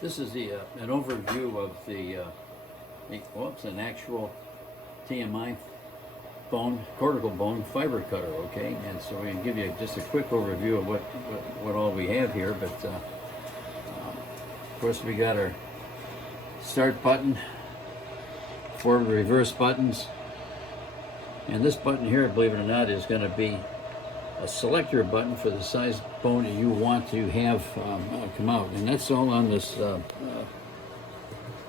This is an overview of it's an actual TMI cortical bone fiber cutter, okay? And so we can give you just a quick overview of what all we have here, but of course we got our start button, forward reverse buttons, and this button here, believe it or not, is going to be a selector button for the size bone that you want to have come out, and that's all on this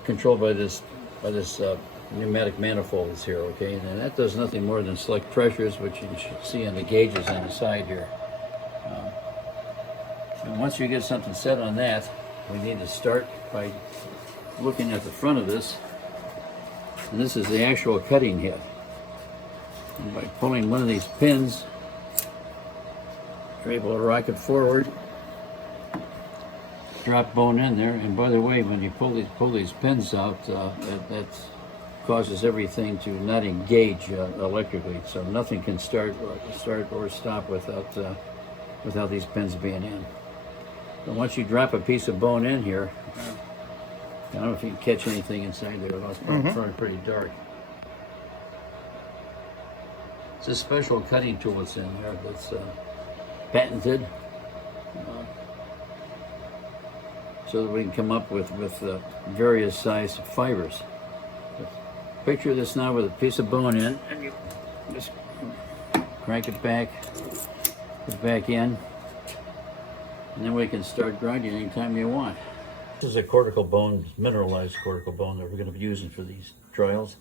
controlled by this pneumatic manifolds here, okay? And that does nothing more than select pressures, which you should see on the gauges on the side here. And once you get something set on that, we need to start by looking at the front of this, and this is the actual cutting head. And by pulling one of these pins, you're able to rock it forward, drop bone in there, and by the way, when you pull these pins out, that causes everything to not engage electrically, so nothing can start or stop without these pins being in. But once you drop a piece of bone in here, I don't know if you can catch anything inside there. It's probably pretty dark. It's a special cutting tool that's in there that's patented, so that we can come up with various size fibers. Picture this now with a piece of bone in, and you just crank it back, put it back in, and then we can start grinding anytime you want. This is a cortical bone, mineralized cortical bone that we're going to be using for these trials,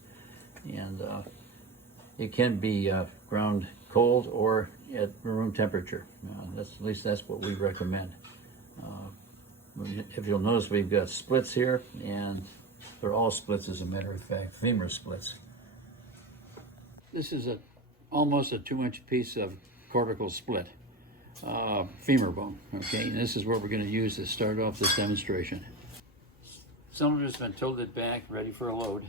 and it can be ground cold or at room temperature. At least that's what we recommend. If you'll notice, we've got splits here, and they're all splits, as a matter of fact, femur splits. This is almost a 2-inch piece of cortical split, femur bone, okay? And this is what we're going to use to start off this demonstration. Cylinder's been tilted back, ready for a load.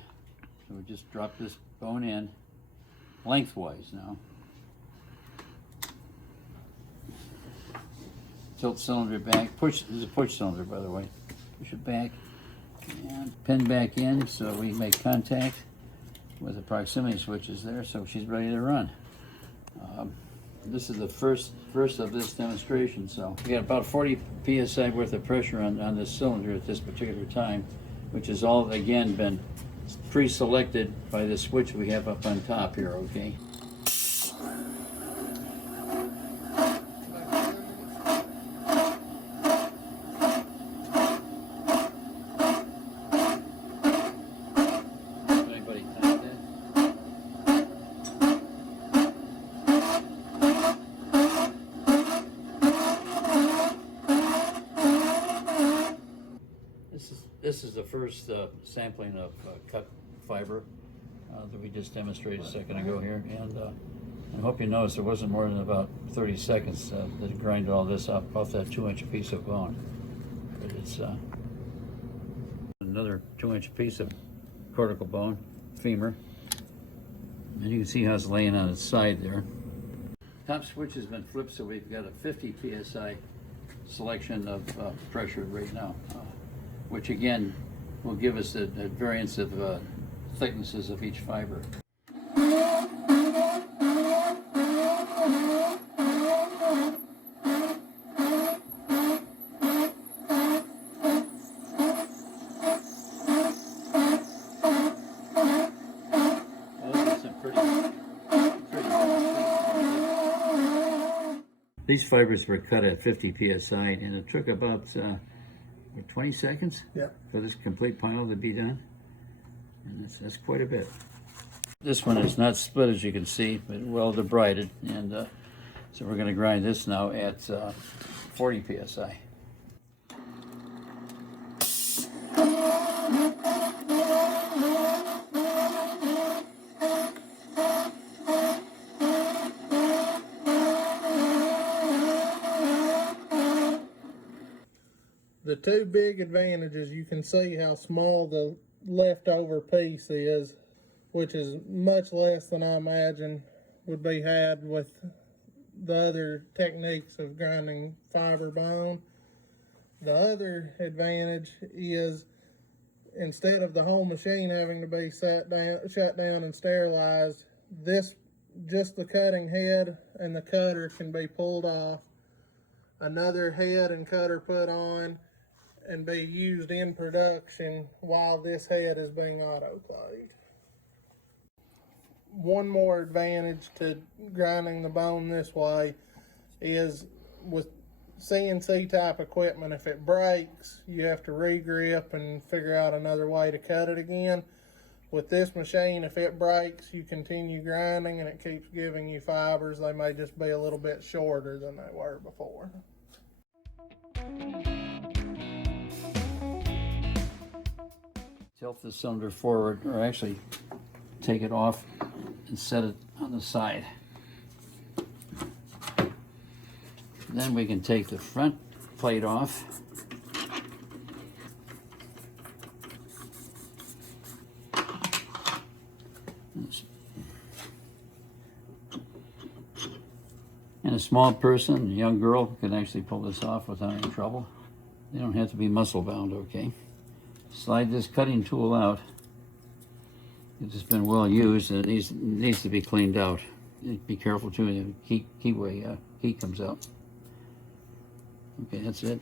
So we just drop this bone in lengthwise now. Tilt cylinder back, push, this is a push cylinder, by the way. Push it back and pin back in so we make contact with the proximity switches there, so she's ready to run. This is the first of this demonstration, so we got about 40 psi worth of pressure on this cylinder at this particular time, which has all again been pre-selected by the switch we have up on top here, okay? This is the first sampling of cut fiber that we just demonstrated a second ago here, and I hope you noticed there wasn't more than about 30 seconds to grind all this off that 2-inch piece of bone. But it's another 2-inch piece of cortical bone, femur, and you can see how it's laying on its side there. Top switch has been flipped, so we've got a 50 psi selection of pressure right now, which again will give us a variance of thicknesses of each fiber. These fibers were cut at 50 psi, and it took about 20 seconds for this complete pile to be done, and that's quite a bit. This one is not split, as you can see, but well debrided, and so we're going to grind this now at 40 psi. The two big advantages, you can see how small the leftover piece is, which is much less than I imagine would be had with the other techniques of grinding fiber bone. The other advantage is instead of the whole machine having to be shut down and sterilized, just the cutting head and the cutter can be pulled off, another head and cutter put on, and be used in production while this head is being autoclaved. One more advantage to grinding the bone this way is with CNC type equipment, if it breaks, you have to re-grip and figure out another way to cut it again. With this machine, if it breaks, you continue grinding and it keeps giving you fibers. They may just be a little bit shorter than they were before. Tilt the cylinder forward, or actually take it off and set it on the side. Then we can take the front plate off. And a small person, a young girl, can actually pull this off without any trouble. They don't have to be muscle bound, okay? Slide this cutting tool out. It's just been well used and it needs to be cleaned out. Be careful too, the heat comes out. Okay, that's it.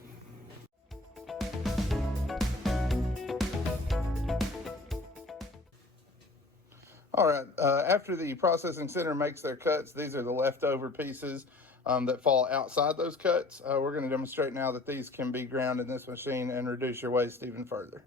All right, after the processing center makes their cuts, these are the leftover pieces that fall outside those cuts. We're going to demonstrate now that these can be ground in this machine and reduce your waste even further.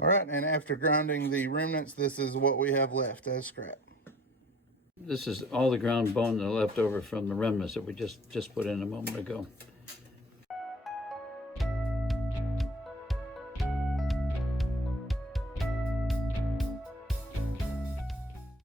All right, and after grinding the remnants, this is what we have left as scrap. This is all the ground bone that left over from the remnants that we just put in a moment ago.